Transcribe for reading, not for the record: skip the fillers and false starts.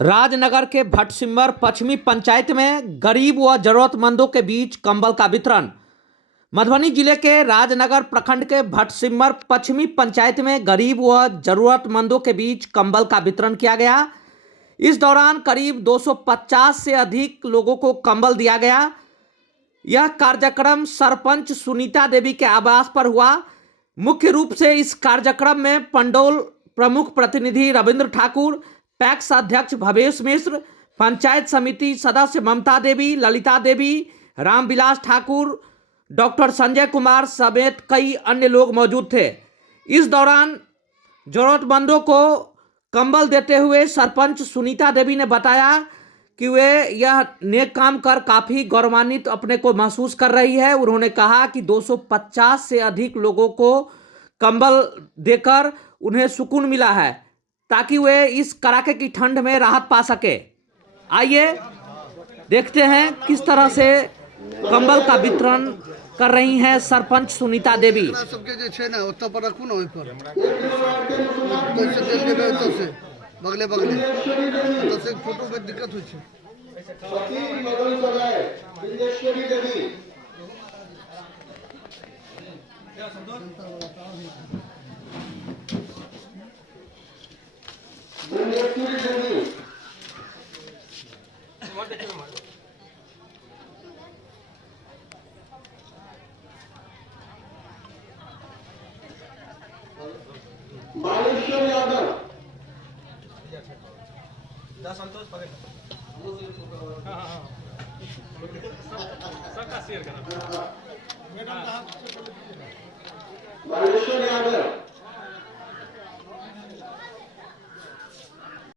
राजनगर के भटसिमर पश्चिमी पंचायत में गरीब व जरूरतमंदों के बीच कंबल का वितरण। मधुबनी जिले के राजनगर प्रखंड के भटसिमर पश्चिमी पंचायत में गरीब व जरूरतमंदों के बीच कंबल का वितरण किया गया। इस दौरान करीब 250 से अधिक लोगों को कंबल दिया गया। यह कार्यक्रम सरपंच सुनीता देवी के आवास पर हुआ। मुख्य रूप से इस कार्यक्रम में पंडोल प्रमुख प्रतिनिधि रविंद्र ठाकुर, पैक्स अध्यक्ष भवेश मिश्र, पंचायत समिति सदस्य ममता देवी, ललिता देवी, रामविलास ठाकुर, डॉक्टर संजय कुमार समेत कई अन्य लोग मौजूद थे। इस दौरान जरूरतमंदों को कंबल देते हुए सरपंच सुनीता देवी ने बताया कि वे यह नेक काम कर काफ़ी गौरवान्वित अपने को महसूस कर रही है। उन्होंने कहा कि 250 से अधिक लोगों को कंबल देकर उन्हें सुकून मिला है ताकि वे इस कड़ाके की ठंड में राहत पा सके। आइए देखते हैं किस तरह से कंबल का वितरण कर रही हैं सरपंच सुनीता देवी। सबके जे छै ना ओतऽ पर रखू ना, ओहि पर तो से देल देबै, ओतऽ से बगले बगले ओतऽ से फोटो में दिक्कत होइ छै। बालेश्वर यादव, संतोष पकड़ सबका शेयर करना। बालेश्वर यादव,